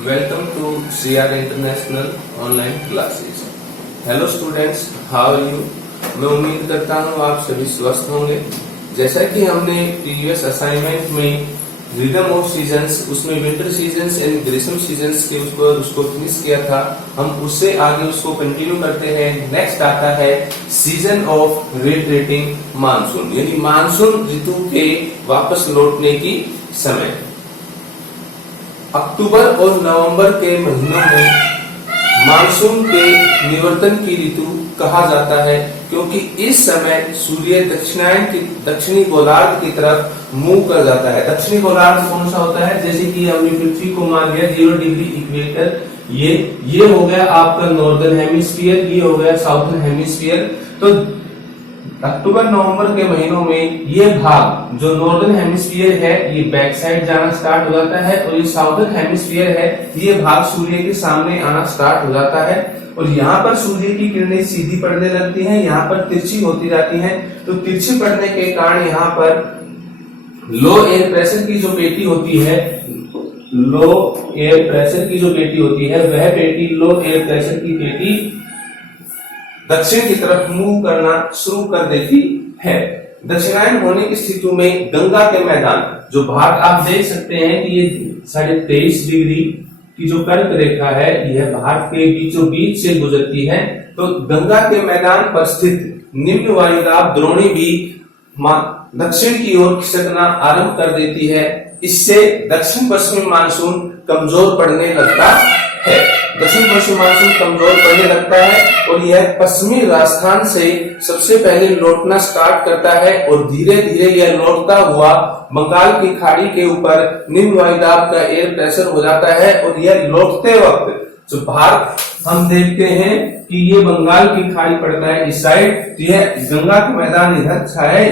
Welcome to CR International Online Classes. Hello students, how are you? मैं उम्मीद करता हूँ आप सभी स्वस्थ होंगे। जैसा कि हमने प्रीवियस असाइनमेंट में रिदम ऑफ सीजन्स, उसमें विंटर सीजन्स एंड ग्रीष्म सीजन्स के उसको फिनिश किया था, हम उससे आगे उसको कंटिन्यू करते हैं। नेक्स्ट आता है सीजन ऑफ रिट्रीटिंग मानसून, यानी मानसून ऋतु के वापस लौटने की समय। अक्टूबर और नवंबर के महीनों में मानसून के निवर्तन की ऋतु कहा जाता है, क्योंकि इस समय सूर्य दक्षिणायन की दक्षिणी गोलार्ध की तरफ मूव कर जाता है। दक्षिणी गोलार्ध कौन सा होता है? जैसे कि हमने पृथ्वी को मान लिया 0 डिग्री इक्वेटर, ये हो गया आपका नॉर्दर्न हेमिस्फीयर, ये हो गया साउथर्न हेमिस्फीयर। तो अक्टूबर नवंबर के महीनों में ये भाग जो नॉर्दर्न हेमिस्फीयर है ये बैक साइड जाना स्टार्ट हो जाता है, और ये साउथर्न हेमिस्फीयर है ये भाग सूर्य के सामने आना स्टार्ट हो जाता है। और यहाँ पर सूर्य की किरणें सीधी पड़ने लगती हैं, यहाँ पर तिरछी होती जाती हैं। तो तिरछी पड़ने के कारण यहाँ पर लो एयर प्रेशर की जो पेटी होती है, लो एयर प्रेशर की जो पेटी होती है, वह पेटी लो एयर प्रेशर की पेटी दक्षिण की तरफ मूव करना शुरू कर देती है। दक्षिणायन होने की स्थिति में गंगा के मैदान, जो भाग आप देख सकते हैं कि ये 23.5 डिग्री की जो कर्क रेखा है यह भारत के बीचों बीच से गुजरती है। तो गंगा के मैदान पर स्थित निम्न वायुदाब द्रोणी भी दक्षिण की ओर खिसकना आरंभ कर देती है। इससे दक्षिण पश्चिमी मानसून कमजोर पड़ने लगता है। दक्षिण पश्चिम मानसून कमजोर पड़ने लगता है और यह पश्चिमी राजस्थान से सबसे पहले लौटना स्टार्ट करता है, और धीरे धीरे यह लौटता हुआ बंगाल की खाड़ी के ऊपर निम्न वायुदाब का एयर प्रेशर हो जाता है। और यह लौटते वक्त जो भाग हम देखते हैं कि ये बंगाल की खाड़ी पड़ता है इस साइड, तो यह गंगा के मैदान इधर छाए,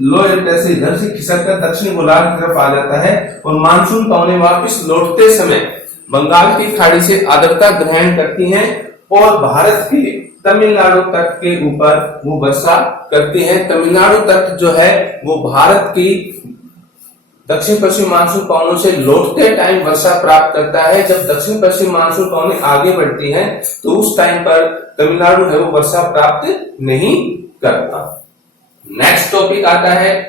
लो एयर प्रेशर इधर से खिसक कर दक्षिण गोलार्ध की तरफ आ जाता है। और मानसून पवनें वापिस लौटते समय बंगाल की खाड़ी से आर्द्रता ग्रहण करती हैं और भारत के तमिलनाडु तट के ऊपर वो वर्षा करती हैं। तमिलनाडु तट जो है वो भारत की दक्षिण पश्चिम मानसून पवनों से लौटते टाइम वर्षा प्राप्त करता है। जब दक्षिण पश्चिम मानसून पवनें आगे बढ़ती हैं तो उस टाइम पर तमिलनाडु है वो वर्षा प्राप्त नहीं करता। नेक्स्ट टॉपिक आता है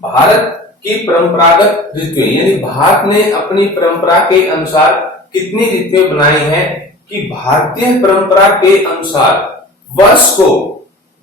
भारत की परंपरागत ऋतुएं, यानी भारत ने अपनी परंपरा के अनुसार कितनी ऋतुएं बनाई हैं। कि भारतीय परंपरा के अनुसार वर्ष को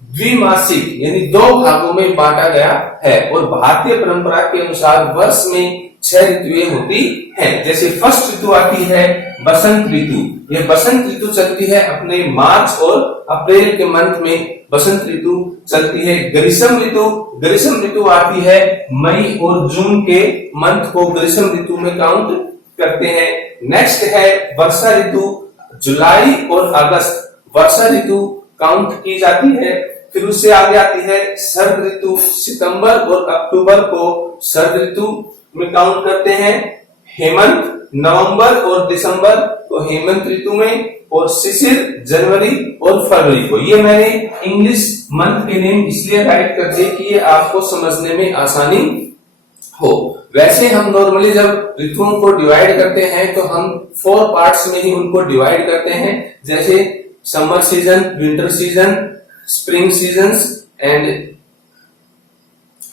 द्विमासिक यानी 2 भागों में बांटा गया है, और भारतीय परंपरा के अनुसार वर्ष में 6 ऋतुएं होती हैं। जैसे फर्स्ट ऋतु आती है बसंत ऋतु, यह बसंत ऋतु चलती है अपने मार्च और अप्रैल के मंथ में बसंत ऋतु चलती है। ग्रीष्म ऋतु आती है मई और जून के मंथ को ग्रीष्म ऋतु में काउंट करते हैं। नेक्स्ट है वर्षा ऋतु, जुलाई और अगस्त वर्षा ऋतु काउंट की जाती है। फिर उससे आगे आती है शरद ऋतु, सितंबर और अक्टूबर को शरद ऋतु में काउंट करते हैं। हेमंत नवंबर और दिसंबर को हेमंत ऋतु में, और शिशिर जनवरी और फरवरी को। ये मैंने इंग्लिश मंथ के नेम इसलिए राइट कर दिए कि ये आपको समझने में आसानी हो। वैसे हम नॉर्मली जब ऋतुओं को डिवाइड करते हैं तो हम 4 पार्ट्स में ही उनको डिवाइड करते हैं, जैसे summer season, winter season, spring seasons and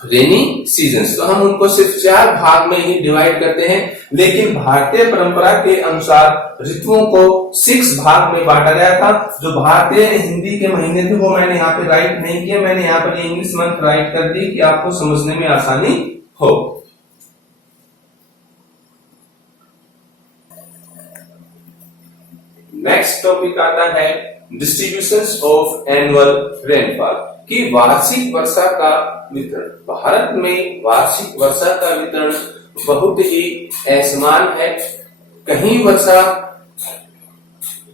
rainy seasons. तो हम उनको सिर्फ 4 भाग में ही डिवाइड करते हैं। लेकिन भारतीय परंपरा के अनुसार ऋतुओं को 6 भाग में बांटा गया था। जो भारतीय हिंदी के महीने थे वो मैंने यहाँ पे राइट नहीं किया, मैंने यहाँ पर इंग्लिश मंथ राइट कर दी कि आपको समझने में आसानी हो। नेक्स्ट टॉपिक आता है डिस्ट्रीब्यूशंस ऑफ एनुअल रेनफॉल, की वार्षिक वर्षा का वितरण। भारत में वार्षिक वर्षा का वितरण बहुत ही असमान है। कहीं वर्षा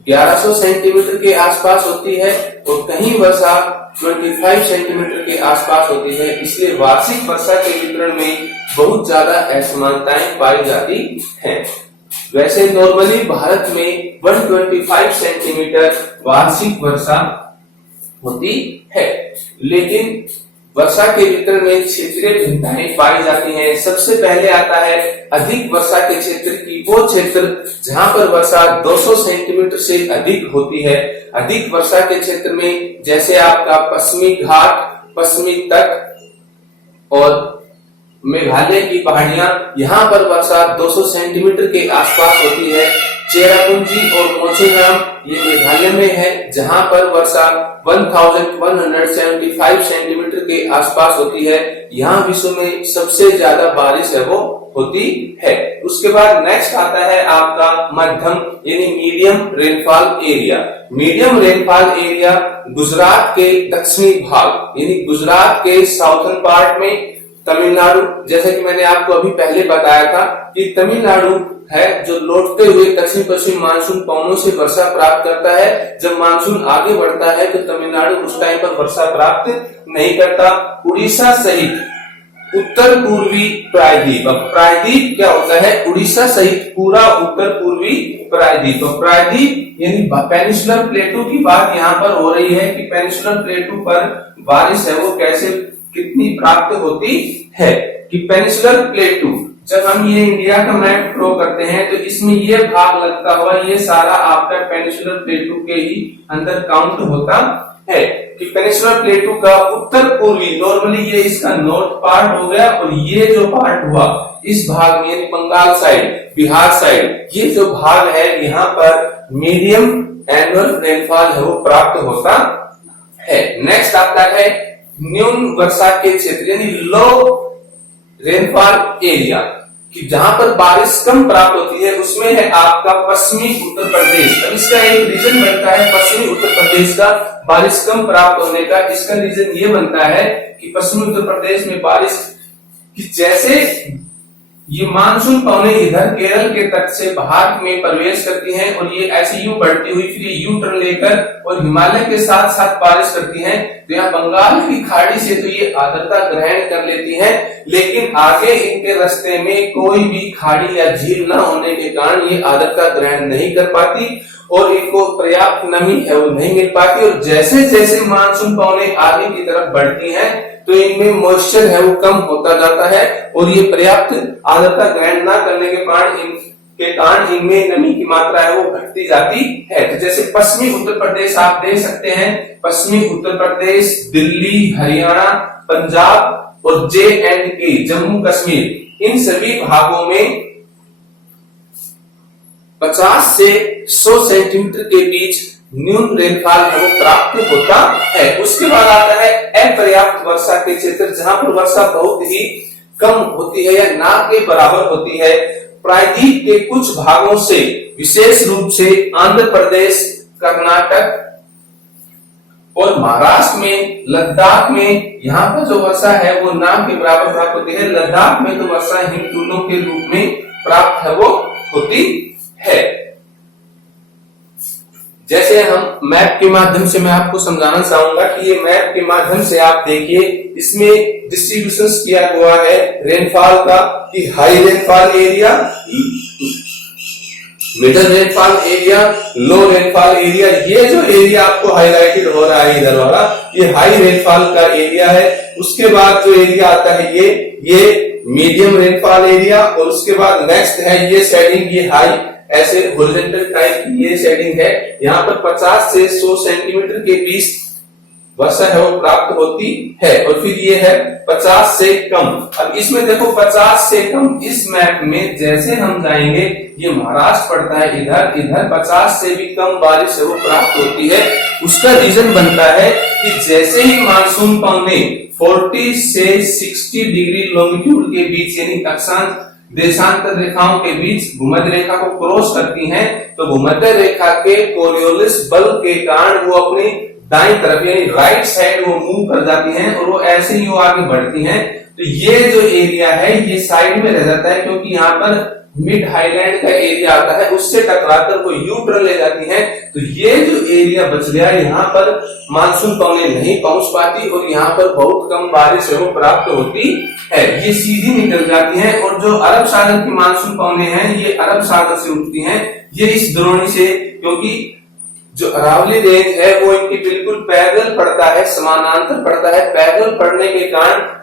1100 सेंटीमीटर के आसपास होती है और कहीं वर्षा 25 सेंटीमीटर के आसपास होती है। इसलिए वार्षिक वर्षा के वितरण में बहुत ज्यादा असमानताएं पाई जाती हैं। वैसे नॉर्मली भारत में 125 सेंटीमीटर वार्षिक वर्षा होती है, लेकिन वर्षा के वितरण में क्षेत्रीय भिन्नताएं पाई जाती हैं। सबसे पहले आता है अधिक वर्षा के क्षेत्र की वो क्षेत्र जहां पर वर्षा 200 सेंटीमीटर से अधिक होती है। अधिक वर्षा के क्षेत्र में जैसे आपका पश्चिमी घाट, पश्चिमी तट और मेघालय की पहाड़ियां, यहाँ पर वर्षा 200 सेंटीमीटर के आसपास होती है। चेरापूंजी और मोचेराम ये मेघालय में है, जहां पर वर्षा 1175 सेंटीमीटर के आसपास होती है। यहाँ विश्व में सबसे ज्यादा बारिश है वो होती है। उसके बाद नेक्स्ट आता है आपका मध्यम यानी medium rainfall area. Medium rainfall area Gujarat के दक्षिणी भाग यानी गुजरात के साउथर्न पार्ट में, तमिलनाडु, जैसे कि मैंने आपको अभी पहले बताया था कि तमिलनाडु है जो लौटते हुए दक्षिण पश्चिम मानसून पवनों से वर्षा प्राप्त करता है। जब मानसून आगे बढ़ता है तो तमिलनाडु उस टाइम पर वर्षा प्राप्त नहीं करता। उड़ीसा सहित उत्तर पूर्वी प्रायद्वीप, प्रायद्वीप क्या होता है? उड़ीसा सहित पूरा उत्तर पूर्वी प्रायद्वीप। प्रायद्वीप यानी पेनिनसुलर प्लेटू की बात यहाँ पर हो रही है कि पेनिनसुलर प्लेटू पर बारिश है वो कैसे कितनी प्राप्त होती है। कि पेनिनसुलर प्लेटू, जब हम ये इंडिया का मैप ड्रॉ करते हैं तो इसमें ये भाग लगता हुआ ये सारा आपका पेनिनसुलर प्लेटू के ही अंदर काउंट होता है। कि पेनिनसुलर प्लेटू का उत्तर पूर्वी, नॉर्मली ये इसका नॉर्थ पार्ट हो गया, और ये जो पार्ट हुआ इस भाग में बंगाल साइड, बिहार साइड, ये जो भाग है यहाँ पर मीडियम एनुअल रेनफॉल है वो प्राप्त होता है। नेक्स्ट आता है न्यून वर्षा के क्षेत्र यानी लो रेनफॉल एरिया, कि जहां पर बारिश कम प्राप्त होती है उसमें है आपका पश्चिमी उत्तर प्रदेश। अब इसका एक रीजन बनता है पश्चिमी उत्तर प्रदेश का बारिश कम प्राप्त होने का। इसका रीजन ये बनता है कि पश्चिमी उत्तर प्रदेश में बारिश कि जैसे ये मानसून पवनें इधर केरल के तट से बाहर में प्रवेश करती हैं और ये ऐसे यूं बढ़ती हुई फिर ये यू टर्न लेकर और हिमालय के साथ साथ बारिश करती हैं, तो यहाँ बंगाल की खाड़ी से तो ये आर्द्रता ग्रहण कर लेती हैं, लेकिन आगे इनके रास्ते में कोई भी खाड़ी या झील न होने के कारण ये आर्द्रता ग्रहण नहीं कर पाती और इनको पर्याप्त नमी है वो नहीं मिल पाती। और जैसे जैसे मानसून पवनें आगे की तरफ बढ़ती हैं तो इनमें मॉइस्चर है वो कम होता जाता है और ये पर्याप्त आर्द्रता ग्रहण न करने के कारण इनमें नमी की मात्रा है वो घटती जाती है। तो जैसे पश्चिमी उत्तर प्रदेश आप देख सकते हैं, पश्चिमी उत्तर प्रदेश, दिल्ली, हरियाणा, पंजाब और J&K जम्मू कश्मीर, इन सभी भागों में 50 से 100 सेंटीमीटर के बीच न्यून रेनफॉल है वो प्राप्त होता है। उसके बाद आता है अपर्याप्त वर्षा के क्षेत्र, जहां पर वर्षा बहुत ही कम होती है या ना के बराबर होती है। प्रायद्वीप के कुछ भागों से, विशेष रूप से आंध्र प्रदेश, कर्नाटक और महाराष्ट्र में, लद्दाख में यहाँ पर जो वर्षा है वो ना के बराबर प्राप्त होती है। लद्दाख में तो वर्षा हिमतुल्यों के रूप में प्राप्त है वो होती है। जैसे हम मैप के माध्यम से मैं आपको समझाना चाहूंगा कि ये मैप के माध्यम से आप देखिए, इसमें डिस्ट्रीब्यूशन किया हुआ है रेनफॉल का कि high rainfall area, middle rainfall area, लो रेनफॉल एरिया। ये जो एरिया आपको हाईलाइटेड हो रहा है इधर वाला, ये हाई रेनफॉल का एरिया है। उसके बाद जो एरिया आता है ये मीडियम रेनफॉल एरिया, और उसके बाद नेक्स्ट है ये शेडिंग, ये हाई ऐसे हॉरिजॉन्टल टाइप की ये शेडिंग है। यहाँ पर 50 से 100 सेंटीमीटर के बीच वर्षा है वो प्राप्त होती है। और फिर ये है 50 से कम। अब इसमें देखो 50 से कम, इस मैप में जैसे हम जाएंगे ये महाराष्ट्र पड़ता है, इधर 50 से भी कम बारिश है वो प्राप्त होती है। उसका रीजन बनता है कि जैसे ही मानसून पवनें 40 से 60 डिग्री लॉन्गिट्यूड के बीच यानी अक्षांश देशांतर रेखाओं के बीच भूमध्य रेखा को क्रॉस करती हैं, तो भूमध्य रेखा के कोरियोलिस बल के कारण वो अपनी दाईं तरफ यानी राइट साइड वो मूव कर जाती हैं और वो ऐसे ही वो आगे बढ़ती हैं। तो ये जो एरिया है ये साइड में रह जाता है, क्योंकि यहाँ पर मिड हाईलैंड का एरिया आता है, उससे टकराकर वो यू टर्न ले जाती हैं। तो ये जो एरिया बच गया, यहाँ पर मानसून पवनें नहीं पहुंच पाती और यहाँ पर बहुत कम बारिश है वो प्राप्त होती है, ये सीधी निकल जाती हैं। और जो अरब सागर की मानसून पवनें हैं ये अरब सागर से उठती हैं, ये इस द्रोणी से, क्योंकि जो अरावली रेंज है वो इनकी बिल्कुल पैरेलल पड़ता है, समानांतर पड़ता है। पैरेलल पड़ने के कारण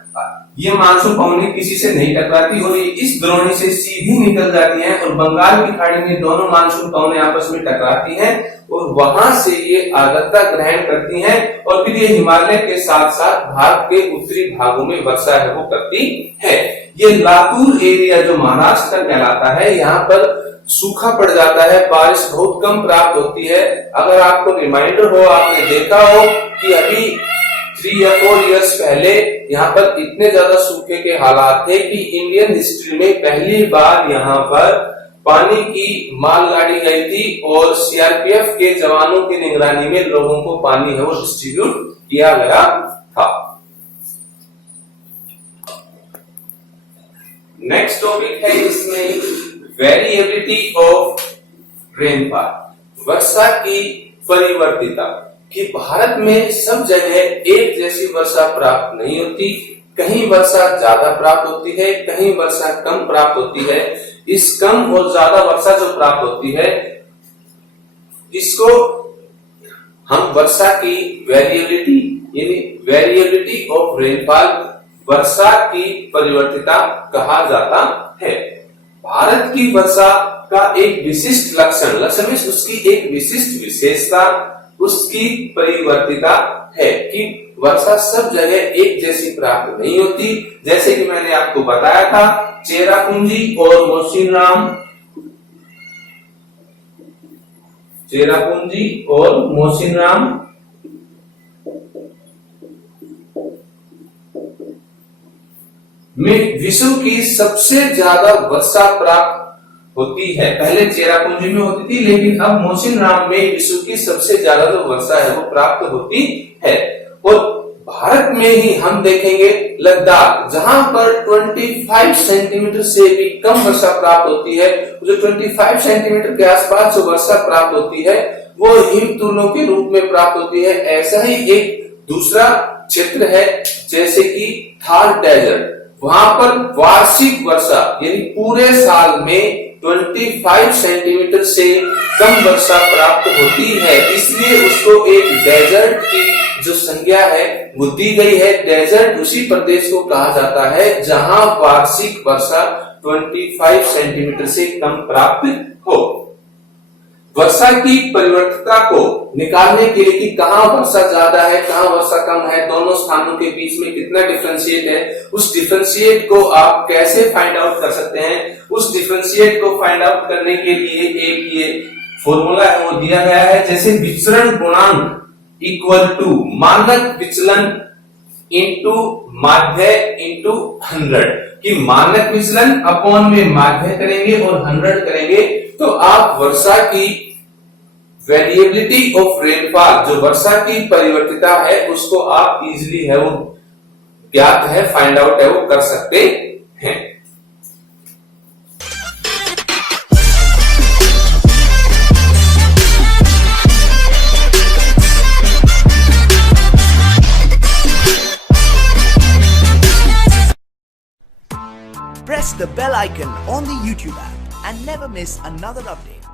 ये मानसून पवनें किसी से नहीं टकराती और ये इस द्रोणी से सीधी निकल जाती हैं और बंगाल की खाड़ी में दोनों मानसून पवनें आपस में टकराती हैं और वहां से ये आर्द्रता ग्रहण करती हैं और फिर ये हिमालय के साथ साथ भारत के उत्तरी भागों में वर्षा है वो करती है। ये लातूर एरिया जो महाराष्ट्र का कहलाता है, यहाँ पर सूखा पड़ जाता है, बारिश बहुत कम प्राप्त होती है। अगर आपको रिमाइंडर हो, आपने देखा हो कि अभी 3 या 4 इयर्स पहले यहाँ पर इतने ज्यादा सूखे के हालात थे कि इंडियन हिस्ट्री में पहली बार यहाँ पर पानी की मालगाड़ी गई थी और सीआरपीएफ के जवानों की निगरानी में लोगों को पानी है वो डिस्ट्रीब्यूट किया गया था। नेक्स्ट टॉपिक है इसमें वेरिएबिलिटी ऑफ रेनफॉल, वर्षा की परिवर्तिता। कि भारत में सब जगह एक जैसी वर्षा प्राप्त नहीं होती, कहीं वर्षा ज्यादा प्राप्त होती है, कहीं वर्षा कम प्राप्त होती है। इस कम और ज्यादा वर्षा जो प्राप्त होती है इसको हम वर्षा की वेरिएबिलिटी यानी वेरिएबिलिटी ऑफ रेनफॉल, वर्षा की परिवर्तिता कहा जाता है। भारत की वर्षा का एक विशिष्ट लक्षण मीन्स उसकी एक विशिष्ट विशेषता उसकी परिवर्तिता है कि वर्षा सब जगह एक जैसी प्राप्त नहीं होती। जैसे कि मैंने आपको बताया था, चेरापूंजी और मोसिनराम में विश्व की सबसे ज्यादा वर्षा प्राप्त होती है। पहले चेरापूंजी में होती थी, लेकिन अब मोसिनराम में विश्व की सबसे ज्यादा जो वर्षा है वो प्राप्त होती है। और भारत में ही हम देखेंगे लद्दाख, जहां पर 25 सेंटीमीटर से भी कम वर्षा प्राप्त होती है। जो 25 सेंटीमीटर के आसपास जो वर्षा प्राप्त होती है वो हिमतूलों के रूप में प्राप्त होती है। ऐसा ही एक दूसरा क्षेत्र है जैसे कि थार डेजर्ट, वहां पर वार्षिक वर्षा यानी पूरे साल में 25 सेंटीमीटर से कम वर्षा प्राप्त होती है, इसलिए उसको एक डेजर्ट की जो संज्ञा है वो दी गई है। डेजर्ट उसी प्रदेश को कहा जाता है जहां वार्षिक वर्षा 25 सेंटीमीटर से कम प्राप्त हो। वर्षा की परिवर्तिता को निकालने के लिए कि कहां वर्षा ज्यादा है कहां वर्षा कम है, दोनों स्थानों के बीच में कितना डिफरेंशिएट है, उस डिफरेंशिएट को आप कैसे फाइंड आउट कर सकते हैं। उस डिफरेंशिएट को फाइंड आउट करने के लिए एक ये फॉर्मूला है वो दिया गया है, जैसे विचरण गुणांक इक्वल टू मानक विचलन इंटू माध्य इंटू 100, कि मानक विचलन अपॉन में माध्य करेंगे और 100 करेंगे तो आप वर्षा की वेरिएबिलिटी ऑफ रेनफॉल, जो वर्षा की परिवर्तिता है, उसको आप इजीली है वो ज्ञात है, फाइंड आउट है वो कर सकते हैं। Press the bell icon on the YouTube app and never miss another update.